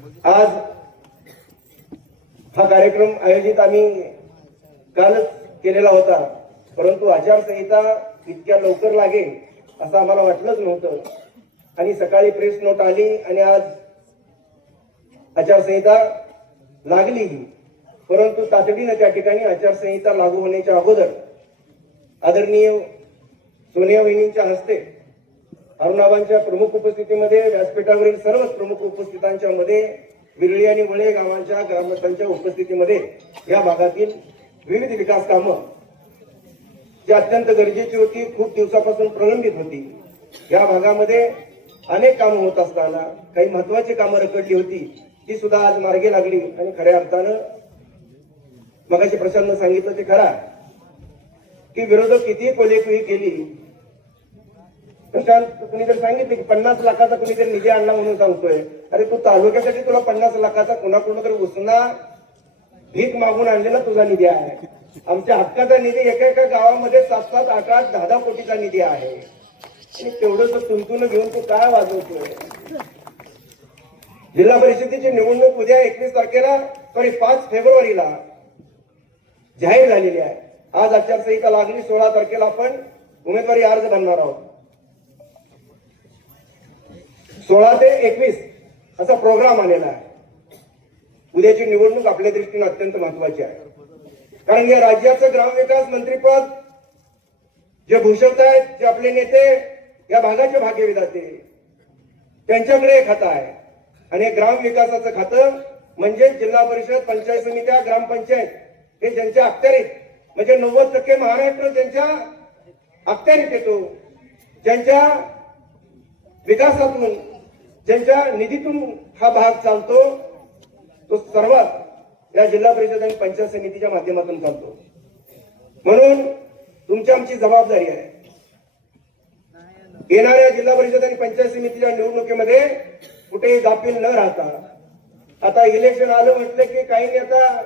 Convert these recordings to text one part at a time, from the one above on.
आज हा कार्यक्रम आयोजित आम्ही कालच केलेला होता. परंतु आचारसंहिता इतक्या लवकर लागेल असं आम्हाला वाटलंच नव्हतं. आणि सकाळी प्रेस नोट आली आणि आज आचारसंहिता लागलीही परंतु तातडीनं त्या ठिकाणी आचारसंहिता लागू होण्याच्या अगोदर आदरणीय सोनिया वहिनींच्या हस्ते अरुणाबांच्या प्रमुख उपस्थितीमध्ये व्यासपीठावरील सर्वच प्रमुख उपस्थितांच्या मध्ये विरळी आणि वळे गावांच्या ग्रामस्थांच्या उपस्थितीमध्ये या भागातील विविध विकास कामं जी अत्यंत गरजेची होती खूप दिवसापासून प्रलंबित होती. या भागामध्ये अनेक कामं होत असताना काही महत्वाची कामं रखडली होती ती सुद्धा आज मार्गी लागली आणि खऱ्या अर्थानं मगाशी प्रशांत सांगितलं ते खरा की विरोधक कितीही कोलेकुई केली प्रशांत कुणीतरी सांगितले की पन्नास लाखाचा कुणीतरी निधी आणला म्हणून सांगतोय. अरे तू तालुक्यासाठी तुला पन्नास लाखाचा कुणाकडून तरी उसना भीक मागून आणलेला तुझा निधी आहे. आमच्या हक्काचा निधी एका एका गावामध्ये सात सात आठ आठ दहा दहा कोटीचा निधी आहे. आणि तेवढं तुंतून घेऊन तू काय वाजवतोय? जिल्हा परिषदेची निवडणूक उद्या एकवीस तारखेला सॉरी पाच फेब्रुवारीला जाहीर झालेली आहे. आज आचारसंहिता लागली सोळा तारखेला आपण उमेदवारी अर्ज भरणार आहोत. सोळा ते एकवीस असा प्रोग्राम आलेला आहे. उद्याची निवडणूक आपल्या दृष्टीने अत्यंत महत्वाची आहे. कारण या राज्याचं ग्रामविकास मंत्रीपद जे भूषवत आहेत जे आपले नेते या भागाचे भाग्यविधाते त्यांच्याकडे हे खातं आहे. आणि हे ग्रामविकासाचं खातं म्हणजे जिल्हा परिषद पंचायत समित्या ग्रामपंचायत हे ज्यांच्या अखत्यारीत म्हणजे नव्वद टक्के महाराष्ट्र ज्यांच्या अखत्यारीत येतो ज्यांच्या विकासातून ज्यांच्या निधीतून हा भाग चालतो तो सर्वात या जिल्हा परिषद आणि पंचायत समितीच्या माध्यमातून चालतो. म्हणून तुमची आमची जबाबदारी आहे. येणाऱ्या जिल्हा परिषद आणि पंचायत समितीच्या निवडणुकीमध्ये कुठेही गाफील न राहता आता इलेक्शन आलं म्हटलं की काहींनी आता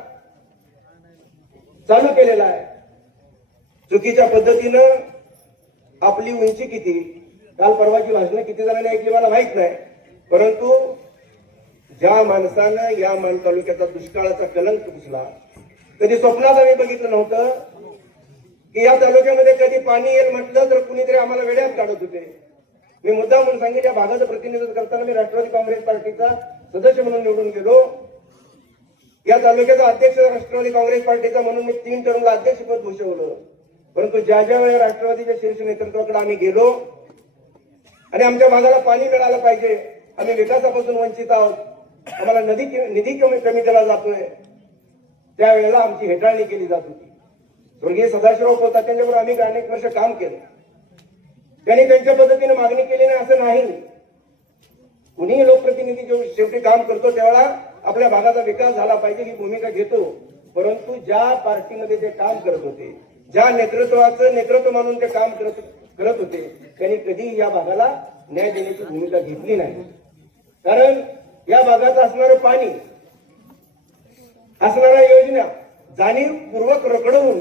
चालू केलेला आहे. चुकीच्या पद्धतीनं आपली उंची किती काल परवाची भाषणं किती जणांनी ऐकली मला माहीत नाही. परंतु ज्या माणसानं या मान तालुक्याचा दुष्काळाचा कलंक पुसला कधी स्वप्नात आम्ही बघितलं नव्हतं की या तालुक्यामध्ये कधी पाणी येईल म्हटलं तर कुणीतरी आम्हाला वेड्यात काढत होते. मी मुद्दा म्हणून सांगेन या भागाचं प्रतिनिधित्व करताना मी राष्ट्रवादी काँग्रेस पार्टीचा सदस्य म्हणून निवडून गेलो. या तालुक्याचा अध्यक्ष राष्ट्रवादी काँग्रेस पार्टीचा म्हणून मी तीन टर्मला अध्यक्षपद भूषवलं. परंतु ज्या ज्या वेळेला राष्ट्रवादीच्या शीर्ष नेतृत्वाकडे आम्ही गेलो आणि आमच्या भागाला पाणी मिळालं पाहिजे आम्ही विकासापासून वंचित आहोत. आम्हाला नदी निधी कमी कमी केला जातोय. त्यावेळेला आमची हेटाळणी केली जात होती. स्वर्गीय सदाशिवराव होता त्यांच्याबरोबर आम्ही अनेक वर्ष काम केलं. त्यांनी त्यांच्या पद्धतीने मागणी केली नाही असं नाही. कुणीही लोकप्रतिनिधी जेव्हा शेवटी काम करतो त्यावेळेला आपल्या भागाचा विकास झाला पाहिजे ही भूमिका घेतो. परंतु ज्या पार्टीमध्ये ते काम करत होते ज्या नेतृत्वाचं नेतृत्व मानून ते काम करत करत होते त्यांनी कधीही या भागाला न्याय देण्याची भूमिका घेतली नाही. कारण या भागात असणारं पाणी असणाऱ्या योजना जाणीवपूर्वक रखडवून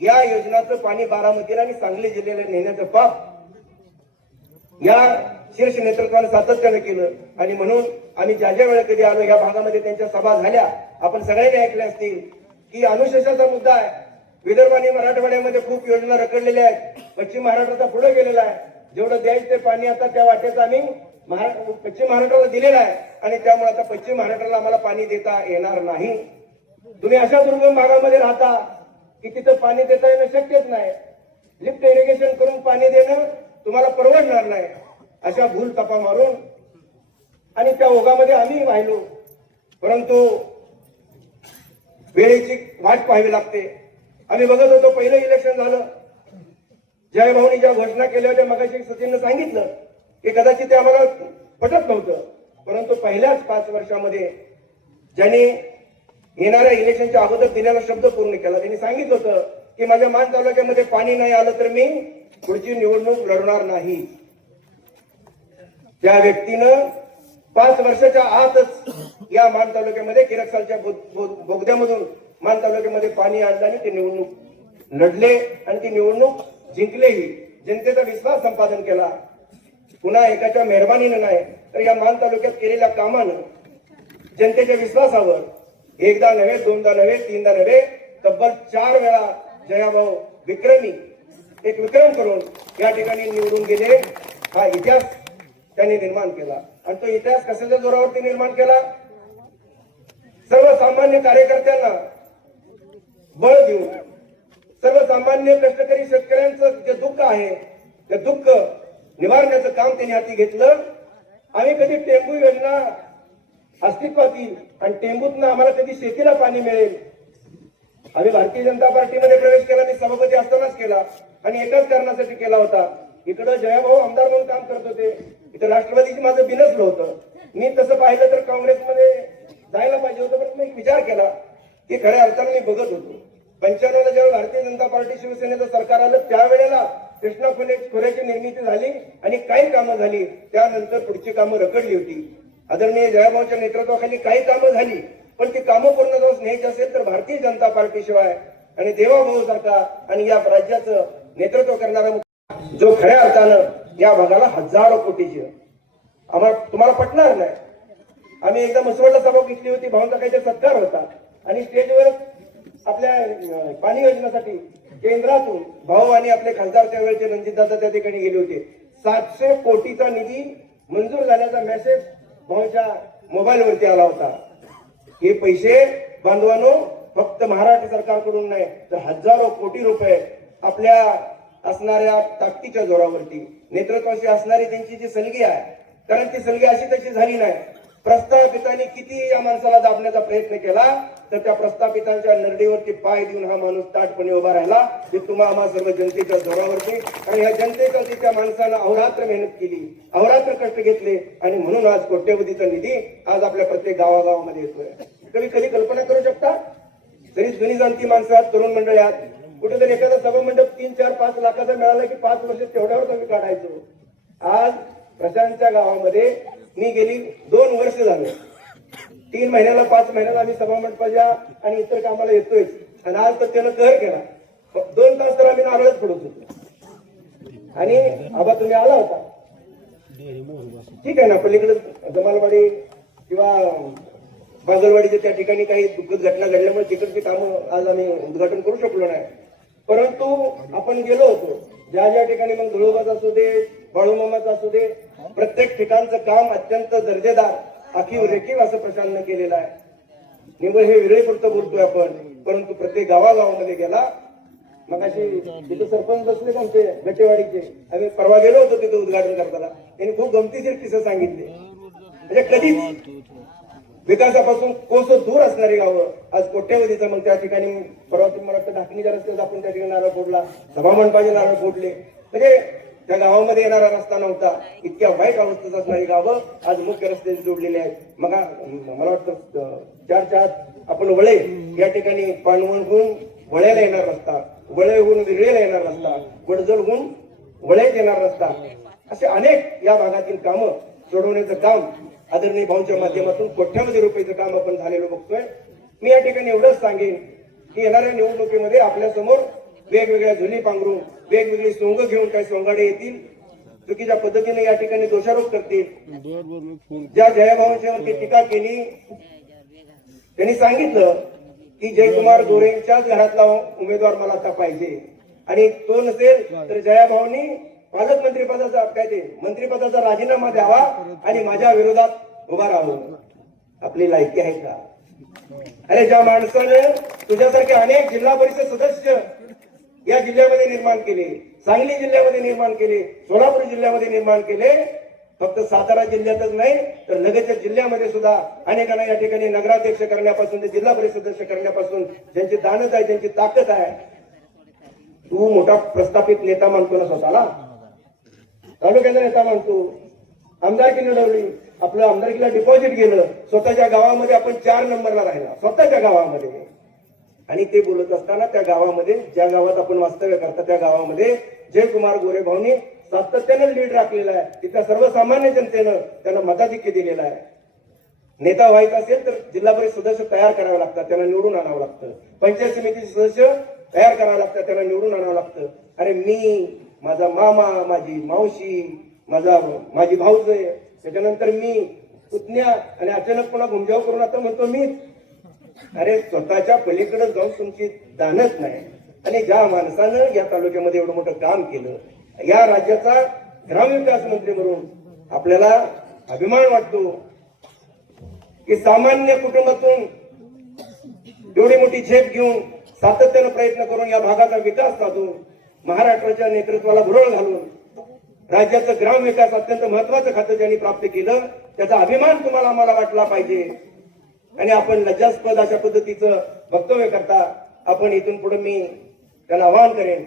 या योजनाचं पाणी बारामतीला आणि सांगली जिल्ह्याला नेण्याचं पाप या शीर्ष नेतृत्वाने सातत्यानं केलं. आणि म्हणून आम्ही ज्या ज्या वेळेला कधी आलो या भागामध्ये त्यांच्या सभा झाल्या आपण सगळ्यांनी ऐकल्या असतील की अनुशेषाचा मुद्दा आहे. विदर्भ आणि मराठवाड्यामध्ये खूप योजना रखडलेल्या आहेत. पश्चिम महाराष्ट्राचा पुढे गेलेला आहे. जेवढं द्यायचं ते पाणी आता त्या वाटेचं आम्ही पश्चिम महाराष्ट्राला दिलेला आहे. आणि त्यामुळे आता पश्चिम महाराष्ट्राला आम्हाला पाणी देता येणार नाही. तुम्ही अशा दुर्गम भागामध्ये राहता की तिथं पाणी देता येणं शक्यच नाही. लिफ्ट इरिगेशन करून पाणी देणं तुम्हाला परवडणार नाही. अशा भूल तपा मारून आणि त्या ओघामध्ये आम्ही वाहिलो परंतु वेळेची वाट पाहावी लागते. आम्ही बघत होतो पहिलं इलेक्शन झालं. जय भाऊनी ज्या घोषणा केल्या होत्या मगाशी सचिननं सांगितलं. हे कदाचित ते आम्हाला पटत नव्हतं. परंतु पहिल्याच पाच वर्षामध्ये ज्यांनी येणाऱ्या इलेक्शनच्या अगोदर दिलेला शब्द पूर्ण केला. त्यांनी सांगितलं होतं की माझ्या मान तालुक्यामध्ये पाणी नाही आलं तर मी पुढची निवडणूक लढणार नाही. त्या व्यक्तीनं पाच वर्षाच्या आतच या मान तालुक्यामध्ये किरकसालच्या बोगद्यामधून मान तालुक्यामध्ये पाणी आणलं आणि ते निवडणूक लढले आणि ती निवडणूक जिंकलेही. जनतेचा विश्वास संपादन केला. पुन्हा एकाच्या मेहरबानीनं नाही तर या मान तालुक्यात केलेल्या कामानं जनतेच्या विश्वासावर एकदा नव्हे दोनदा नव्हे तीनदा नव्हे तब्बल चार वेळा जयाभाऊ विक्रमी एक विक्रम करून या ठिकाणी निवडून गेले. हा इतिहास त्यांनी निर्माण केला. आणि तो इतिहास कशाच्या जोरावरती निर्माण केला? सर्वसामान्य कार्यकर्त्यांना बळ देऊन. सर्वसामान्य कष्टकरी शेतकऱ्यांचं जे दुःख आहे ते दुःख निवारण्याचं काम त्यांनी हाती घेतलं. आम्ही कधी टेंबू योजना अस्तित्वात येईल आणि टेंबूतनं आम्हाला कधी शेतीला पाणी मिळेल. आम्ही भारतीय जनता पार्टीमध्ये प्रवेश केला मी सभापती असतानाच केला आणि एकाच कारणासाठी केला होता. इकडं जयाभाऊ आमदार म्हणून काम करत होते. इथं राष्ट्रवादीची माझं बिनसलं होतं. मी तसं पाहिलं तर काँग्रेसमध्ये जायला पाहिजे होतं पण मी विचार केला की खऱ्या अर्थाने मी बघत होतो. पंच्याण्णवला जेव्हा भारतीय जनता पार्टी शिवसेनेचं सरकार आलं त्यावेळेला कृष्णा खोले खोऱ्याची निर्मिती झाली आणि काही कामं झाली. त्यानंतर पुढची कामं रखडली होती. आदरणीय जयाभाऊच्या नेतृत्वाखाली काही कामं झाली पण ती कामं पूर्ण जाऊन न्यायची असेल तर भारतीय जनता पार्टीशिवाय. आणि देवाभाऊ सारखा आणि या राज्याचं नेतृत्व करणारा जो खऱ्या अर्थानं या भागाला हजारो कोटीची. आम्हाला तुम्हाला पटणार नाही. आम्ही एकदा मसवडला सभा घेतली होती भाऊंचा काहीतरी सत्कार होता. आणि स्टेजवर आपल्या पाणी योजनेसाठी केंद्रातून भाऊ आणि आपले खासदार त्यावेळेचे रणजितदादा त्या ठिकाणी गेले होते. सातशे कोटीचा निधी मंजूर झाल्याचा मेसेज भाऊच्या मोबाईलवरती आला होता. हे पैसे बांधवानो फक्त महाराष्ट्र सरकारकडून नाही तर हजारो कोटी रुपये आपल्या असणाऱ्या ताकदीच्या जोरावरती. नेतृत्वाशी असणारी त्यांची जी सलगी आहे कारण ती सलगी अशी तशी झाली नाही. प्रस्थापितांनी किती या माणसाला दाबण्याचा प्रयत्न केला? तर त्या प्रस्थापितांच्या नरडीवरती पाय देऊन हा माणूस ताटपणे उभा राहिला. ते तुम्हा आम्हा सर्व जनतेच्या जोरावरती आणि ह्या जनतेसाठी त्या माणसानं अहोरात्र मेहनत केली अहोरात्र कष्ट घेतले आणि म्हणून आज कोट्यवधीचा निधी आज आपल्या प्रत्येक गावागावामध्ये येतोय. कधी कधी कल्पना करू शकता? तरी जुनी जाणती माणसं आहेत तरुण मंडळी आहेत. कुठेतरी एखादा सभा मंडप तीन चार पाच लाखाचा मिळाला की पाच वर्ष तेवढ्यावर आम्ही काढायचो. आज प्रशांतच्या गावामध्ये मी गेली दोन वर्ष झाले. तीन महिन्याला पाच महिन्याला आम्ही सभा मंडपाच्या आणि इतर कामाला येतोय. आणि आज तर त्यानं कहर केला. दोन तास तर आम्ही नारळच फोडत होतो. आणि आबा तुम्ही आला होता. ठीक आहे ना पलीकडे जमालवाडी किंवा बाजलवाडीच्या त्या ठिकाणी काही दुःखद घटना घडल्यामुळे तिकडची कामं आज आम्ही उद्घाटन करू शकलो नाही. परंतु आपण गेलो होतो. ज्या ज्या ठिकाणी मग धुळोबाच असू दे बाळूमामाचं असू दे प्रत्येक ठिकाणचं काम अत्यंत दर्जेदार. आखीव रेखीव असं प्रशासनानं केलेलं आहे. निव्वळ हे वेगळे पुरतं बोलतोय आपण परंतु प्रत्येक गावागावामध्ये गेला मग अशी तिथे सरपंच बसले आमचे गटेवाडीचे आम्ही परवा गेलो होतो तिथे उद्घाटन करताना. त्यांनी खूप गमतीशीर किस्से सांगितले. म्हणजे कधीच विकासापासून कोस दूर असणारी गावं आज कोट्यवधीचं मग त्या ठिकाणी परवा तुम्ही मला वाटतं ढाकणीच्या रस्त्यात आपण त्या ठिकाणी नारळ फोडला सभा मंडपाचे नारळ फोडले. म्हणजे त्या गावामध्ये येणारा रस्ता नव्हता. इतक्या वाईट अवस्थेत असणारी गावं आज मुख्य रस्त्याशी जोडलेली आहेत. मग मला वाटतं चार चार आपण वळे या ठिकाणी पाणवणहून वळ्याला येणार रस्ता वळेहून विरळेला येणार रस्ता वडजलहून वळ्यात येणार रस्ता असे अनेक या भागातील कामं सोडवण्याचं काम आदरणीय भाऊंच्या माध्यमातून कोठ्यामध्ये रुपयाचं काम आपण झालेलं बघतोय. मी या ठिकाणी एवढंच सांगेन की येणाऱ्या निवडणुकीमध्ये आपल्यासमोर वेगवेगळ्या जुनी पांघरून वेगवेगळी सोंग घेऊन काही सोंगाडे येतील. चुकीच्या पद्धतीने या ठिकाणी दोषारोप करतील. ज्या जयभावांच्यावरती टीका केली त्यांनी सांगितलं की जयकुमार गोरेंच्याच घरातला उमेदवार मला आता पाहिजे. आणि तो नसेल तर जयाभाऊनी पालकमंत्री पदाचा काय ते मंत्रिपदाचा राजीनामा द्यावा आणि माझ्या विरोधात उभा राहावं. आपली लायकी आहे का? अरे ज्या माणसानं तुझ्यासारखे अनेक जिल्हा परिषद सदस्य या जिल्ह्यामध्ये निर्माण केले सांगली जिल्ह्यामध्ये निर्माण केले सोलापूर जिल्ह्यामध्ये निर्माण केले. फक्त सातारा जिल्ह्यातच नाही तर लगतच्या जिल्ह्यामध्ये सुद्धा अनेकांना या ठिकाणी नगराध्यक्ष करण्यापासून ते जिल्हा परिषद सदस्य करण्यापासून ज्यांची दानत आहे त्यांची ताकद आहे. तू मोठा प्रस्थापित नेता मानतो ना स्वतःला? तालुक्याचा नेता मानतो. आमदारकी निवडवली आपलं आमदारकीला डिपॉझिट गेलं. स्वतःच्या गावामध्ये आपण चार नंबरला राहिला. स्वतःच्या गावामध्ये. आणि ते बोलत असताना त्या गावामध्ये ज्या गावात आपण वास्तव्य करता त्या गावामध्ये जयकुमार गोरे भाऊनी सातत्याने लीड राखलेला आहे. तिथल्या सर्वसामान्य जनतेनं त्यांना मताधिक्य दिलेला आहे. नेता व्हायचा असेल तर जिल्हा परिषद सदस्य तयार करावे लागतात त्यांना निवडून आणावं लागतं. पंचायत समितीचे सदस्य तयार करावं लागतात त्यांना निवडून आणावं लागतं. अरे मी माझा मामा माझी मावशी माझा माझी भाऊज आहे त्याच्यानंतर मी पुतण्या आणि अचानक पुन्हा घुमजाव करून आता म्हणतो मी अरे स्वतःच्या पलीकडे जाऊन तुमची दानच नाही. आणि ज्या माणसानं या तालुक्यामध्ये एवढं मोठं काम केलं या राज्याचा ग्रामविकास मंत्री म्हणून आपल्याला अभिमान वाटतो की सामान्य कुटुंबातून एवढी मोठी झेप घेऊन सातत्यानं प्रयत्न करून या भागाचा विकास साधून महाराष्ट्राच्या नेतृत्वाला भुरळ घालून राज्याचं ग्राम विकास अत्यंत महत्वाचं खातं ज्यांनी प्राप्त केलं त्याचा अभिमान तुम्हाला आम्हाला वाटला पाहिजे. आणि आपण लज्जास्पद अशा पद्धतीचं वक्तव्य करता आपण इथून पुढे मी त्यांना आवाहन करेन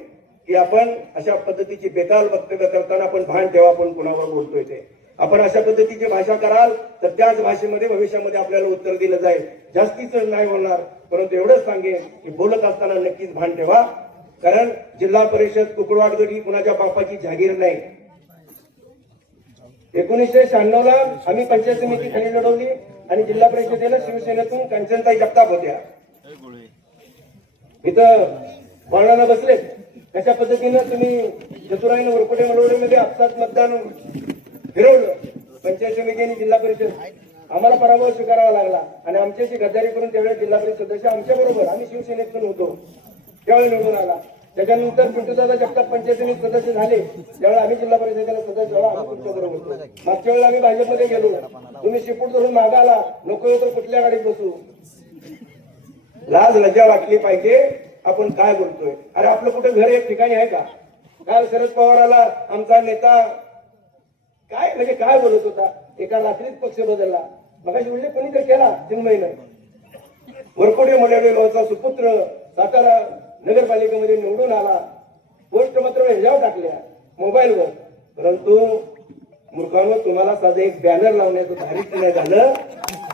की आपण अशा पद्धतीची बेताल वक्तव्य करताना आपण भान ठेवा आपण कुणावर बोलतोय ते. आपण अशा पद्धतीची भाषा कराल तर त्याच भाषेमध्ये भविष्यामध्ये आपल्याला उत्तर दिलं जाईल. जास्तीच नाही होणार परंतु एवढंच सांगेन की बोलत असताना नक्कीच भान ठेवा. कारण जिल्हा परिषद कुकडवाडगडी कुणाच्या बापाची जागीर नाही. एकोणीसशे शहाण्णव ला आम्ही पंचायत समिती खाली लढवली. आणि जिल्हा परिषदेला शिवसेनेतून कंचनताई जगताप होत्या. इथं वळणाला बसले. कशा पद्धतीनं तुम्ही चतुराईनं वरपुटे मलवडीमध्ये आपसात मतदान फिरवलं? पंचायत समिती आणि जिल्हा परिषद. आम्हाला पराभव स्वीकारावा लागला. आणि आमच्याशी गद्दारी करून त्यावेळेस जिल्हा परिषद सदस्य आमच्या बरोबर. आम्ही शिवसेनेतून होतो. त्यावेळी निवडून आला. त्याच्यानंतर पिंटूदादा जगताप पंचायतीने सदस्य झाले. त्यावेळेला आम्ही जिल्हा परिषदेला सदस्य झालो आम्ही तुमच्या बरोबर होतो मागच्या वेळेला आम्ही भाजपमध्ये गेलो. तुम्ही शिपूट धरून मागाला नको तर कुठल्या गाडीत बसू? लाज लज्जा वाटली पाहिजे. आपण काय बोलतोय? अरे आपलं कुठं घर एक ठिकाणी आहे का? काल शरद पवार आला. आमचा नेता काय? म्हणजे काय बोलत होता? एका रात्रीत पक्ष बदलला. मगाशी उल्लेख कोणीतरी केला? चिन्मयनं वरकोडे मल्याळचा सुपुत्र सातारा नगरपालिकेमध्ये निवडून आला. पोस्ट मात्र ह्याच्यावर टाकल्या मोबाईलवर. परंतु मूर्खांनो तुम्हाला साधं एक बॅनर लावण्याचं भारी नाही झालं.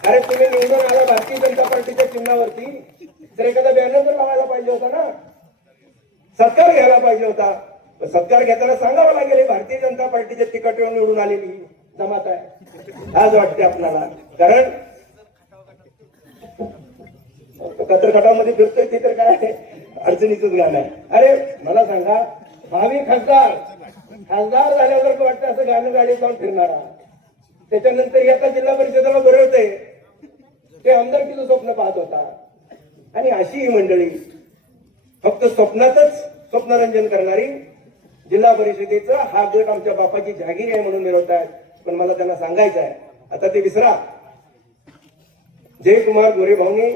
कारण तुम्ही निवडून आला भारतीय जनता पार्टीच्या चिन्हावरती. तर एखादा बॅनर तर लावायला पाहिजे होता ना? सत्कार घ्यायला पाहिजे होता. सत्कार घेताना सांगावं लागेल भारतीय जनता पार्टीच्या तिकटीवर निवडून आलेली जमात आहे. आज वाटते आपल्याला. कारण कत्रकटामध्ये फिरतोय ते तर काय? अडचणीच गाणं आहे. अरे मला सांगा भावी खासदार खासदार झाल्यासारखं वाटतं असं गाणं गाडी जाऊन फिरणारा त्याच्यानंतर एका जिल्हा परिषदेला बरळतंय ते आमदारकीचं स्वप्न पाहत होता. आणि अशी ही मंडळी फक्त स्वप्नातच स्वप्नरंजन करणारी जिल्हा परिषदेचा हा गट आमच्या बापाची जहागिरी आहे म्हणून मिळवत आहेत पण मला त्यांना सांगायचं आहे. आता ते विसरा. जयकुमार गोरे भाऊनी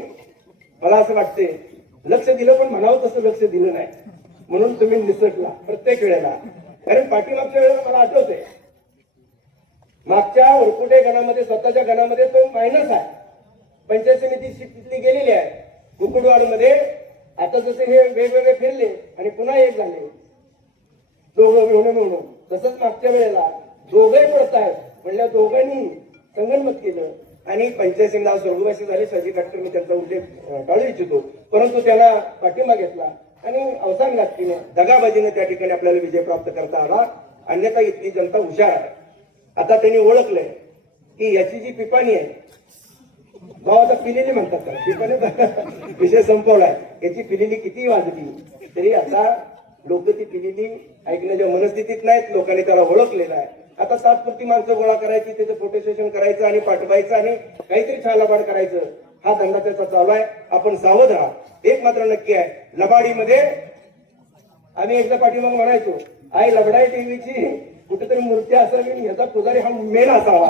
मला असं वाटते लक्ष दिलं पण म्हणावं तसं लक्ष दिलं नाही. म्हणून तुम्ही निसटला प्रत्येक वेळेला. कारण पाठीमागच्या वेळेला मला आठवते मागच्या वरकुटे गणामध्ये स्वतःच्या गणामध्ये तो मायनस आहे. पंचायत समिती तिथली गेलेली आहे. कुकुडवाडमध्ये आता जसे हे वेगवेगळे फिरले आणि पुन्हा एक झाले. दोघं मिळून मिळून. तसंच मागच्या वेळेला दोघंही पडत आहेत म्हणल्या दोघांनी संगणमत केलं. आणि पंचायत समिती स्वर्गवासी झाले. सजी डॉक्टर मी त्यांचा उल्लेख टाळू इच्छितो. परंतु त्याला पाठिंबा घेतला. आणि अवसान लागतीने दगाबाजीने त्या ठिकाणी आपल्याला विजय प्राप्त करता आला. अन्यथा इथली जनता हुशार आहे. आता त्यांनी ओळखलंय की याची जी पिपाणी आहे गावाचा पिलेली म्हणतात का पिपाणी विषय संपवलाय. याची पिलेली किती वाजली? तरी आता लोक ती पिलेली ऐकण्याच्या मनस्थितीत नाहीत. लोकांनी त्याला ओळखलेला आहे. आता तात्पुरती माणसं गोळा करायची त्याचं प्रोटेस्टेशन करायचं आणि पाठवायचं आणि काहीतरी छालाबाड करायचं. हा धंदा त्याचा चालू आहे. आपण सावध राहा. एक मात्र नक्की आहे. लबाडीमध्ये आम्ही एकदा पाठीमाग म्हणायचो आई लबडाई देवीची कुठेतरी मूर्ती असावी आणि ह्याचा पुजारी हा मेन असावा.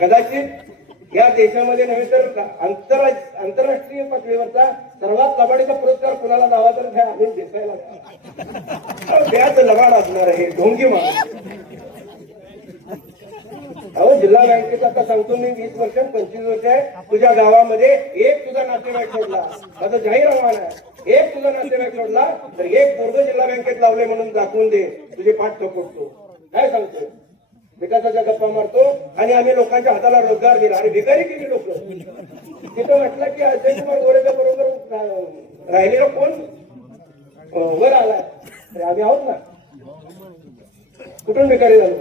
कदाचित या देशामध्ये नव्हे तर आंतरराष्ट्रीय आंतरराष्ट्रीय पातळीवरचा सर्वात लबाडीचा पुरस्कार कुणाला द्यावा तर आम्ही देसायला देसाईला लबाड असणार आहे ढोंगी माणूस. अहो जिल्हा बँकेचं आता सांगतो मी वीस वर्ष पंचवीस वर्ष आहे. तुझ्या गावामध्ये एक तुझा नातेवाईक सोडला. माझं जाहीर आव्हान आहे. एक तुझा नातेवाईक सोडला तर एक पोरग जिल्हा बँकेत लावले म्हणून दाखवून दे. तुझे पाठ थोपटतो काय सांगतो विकासाच्या गप्पा मारतो आणि आम्ही लोकांच्या हाताला रोजगार दिला. आणि भिकारी किती लोक? तिथं म्हटलं की अजय कुमार गोरेच्या बरोबर रा- राहिलेलं कोण? वर आला आम्ही आहोत ना? कुठून भिकारी झालो?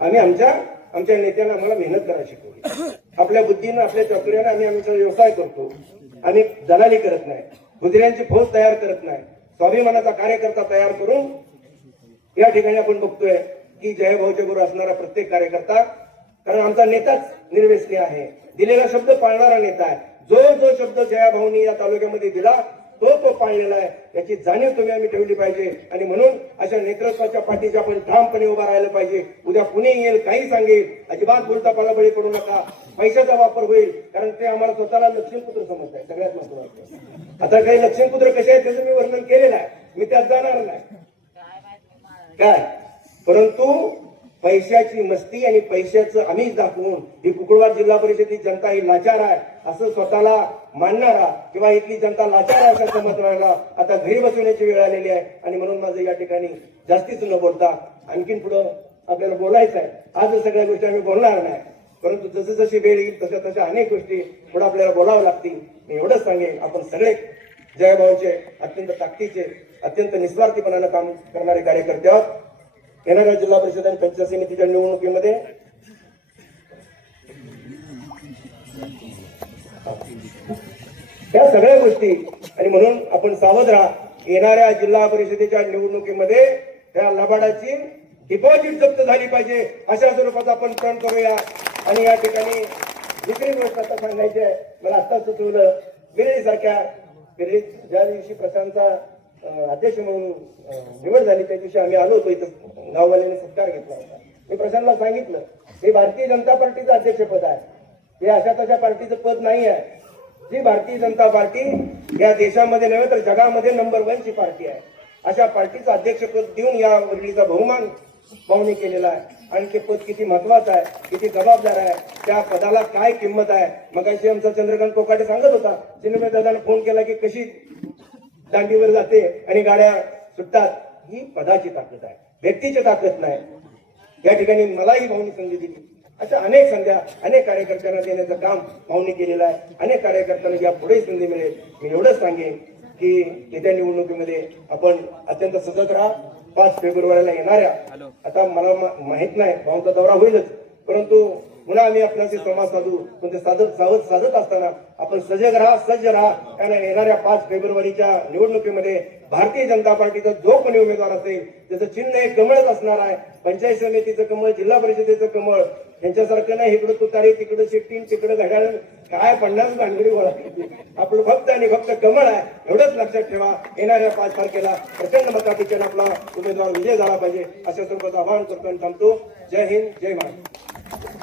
आम्ही आमच्या आमच्या नेत्यांना आम्हाला मेहनत करायला शिकवली. आपल्या बुद्धीनं आपल्या चातुर्यानं आम्ही आमचा व्यवसाय करतो. आम्ही दलाली करत नाही. गुजऱ्यांची फौज तयार करत नाही. स्वाभिमानाचा कार्यकर्ता तयार करून या ठिकाणी आपण बघतोय की जयभाऊच्या गुरु असणारा प्रत्येक कार्यकर्ता कारण आमचा नेताच निर्व्यसनी आहे. दिलेला शब्द पाळणारा नेता आहे. जो जो शब्द जयाभाऊनी या तालुक्यामध्ये दिला तो तो पाळलेला आहे. याची जाणीव तुम्ही आम्ही ठेवली पाहिजे. आणि म्हणून अशा नेतृत्वाच्या पाठीशी आपण ठामपणे उभा राहायला पाहिजे. उद्या कुणी येईल काही सांगेल. अजिबात बोलता बळी पडू नका. पैशाचा वापर होईल. कारण ते आम्हाला स्वतःला लक्ष्मीपुत्र समजत आहे. सगळ्यात महत्वाचं आता काही लक्ष्मीपुत्र कसे आहेत त्याचं मी वर्णन केलेलं आहे. मी त्यात जाणार नाही. काय? परंतु पैशाची मस्ती आणि पैशाचं आम्हीच दाखवून ही कुकुळवाड जिल्हा परिषदेची जनता ही लाचार आहे असं स्वतःला मानणारा किंवा इथली जनता लाचार आहे असं समजणारा आता घरी बसवण्याची वेळ आलेली आहे. आणि म्हणून माझं या ठिकाणी जास्तीच न बोलता आणखीन पुढं आपल्याला बोलायचं आहे. आज सगळ्या गोष्टी आम्ही बोलणार नाही. परंतु जसं जशी वेळ येईल तशा तशा अनेक गोष्टी पुढे आपल्याला बोलावं लागतील. मी एवढंच सांगेन आपण सगळे जयभाऊचे अत्यंत ताकदीचे अत्यंत निस्वार्थीपणानं काम करणारे कार्यकर्ते आहोत. येणाऱ्या जिल्हा परिषद आणि पंचायत समितीच्या निवडणुकीमध्ये या सगळ्या गोष्टी आणि म्हणून आपण सावध राहा येणाऱ्या जिल्हा परिषदेच्या निवडणुकीमध्ये त्या लबाडाची डिपॉझिट जप्त झाली पाहिजे अशा स्वरूपात आपण प्रण करूया. आणि या ठिकाणी दुसरी गोष्ट आता सांगायची आहे मला आता सुचवलं बिर्डी सारख्या ज्या दिवशी प्रशांतचा अध्यक्ष म्हणून निवड झाली त्या दिवशी आम्ही आलो होतो इथं. गाववाल्यांनी सत्कार घेतला होता. मी प्रशांतला सांगितलं हे भारतीय जनता पार्टीचं अध्यक्षपद आहे. हे अशा तशा पार्टीचं पद नाही आहे. जी भारतीय जनता पार्टी या देशामध्ये नव्हे तर जगामध्ये नंबर वनची पार्टी आहे. अशा पार्टीचं अध्यक्षपद देऊन या वडिलीचा बहुमान भाऊने केलेला आहे. आणि ते पद किती महत्वाचं आहे किती जबाबदार आहे त्या पदाला काय किंमत आहे? मग आमचा चंद्रकांत कोकाटे सांगत होता सिनेमे दादाने फोन केला की कशी दांडीवर जाते आणि गाड्या सुटतात ही पदाची ताकद आहे. व्यक्तीची ताकद नाही. या ठिकाणी मलाही भाऊनी संधी दिली. अशा अनेक संध्या अनेक कार्यकर्त्यांना देण्याचं काम भाऊनी केलेलं आहे. अनेक कार्यकर्त्यांना या पुढे संधी मिळेल. मी एवढंच सांगेन की येत्या निवडणुकीमध्ये आपण अत्यंत सजग राहा. पाच फेब्रुवारीला येणाऱ्या आता मला माहीत नाही भाऊचा दौरा होईलच. परंतु पुन्हा आम्ही आपल्याशी संवाद साधू पण ते साधत सावध साधत असताना आपण सजग राहा सज्ज राहा. कारण येणाऱ्या पाच फेब्रुवारीच्या निवडणुकीमध्ये भारतीय जनता पार्टीचा जो कोणी उमेदवार असेल त्याचं चिन्ह हे कमळच असणार आहे. पंचायत समितीचं कमळ जिल्हा परिषदेचं कमळ यांच्यासारखं नाही. इकडं तुतारी तिकडं शिट्टीन तिकडं घड्याळ. काय पन्नास भानगडी गोळा आपलं फक्त आणि फक्त कमळ आहे. एवढंच लक्षात ठेवा. येणाऱ्या पाच तारखेला प्रचंड मताधिक्याने आपला उमेदवार विजय झाला पाहिजे. अशा स्वरूपाचं आवाहन करतो आणि थांबतो. जय हिंद जय महाराष्ट्र.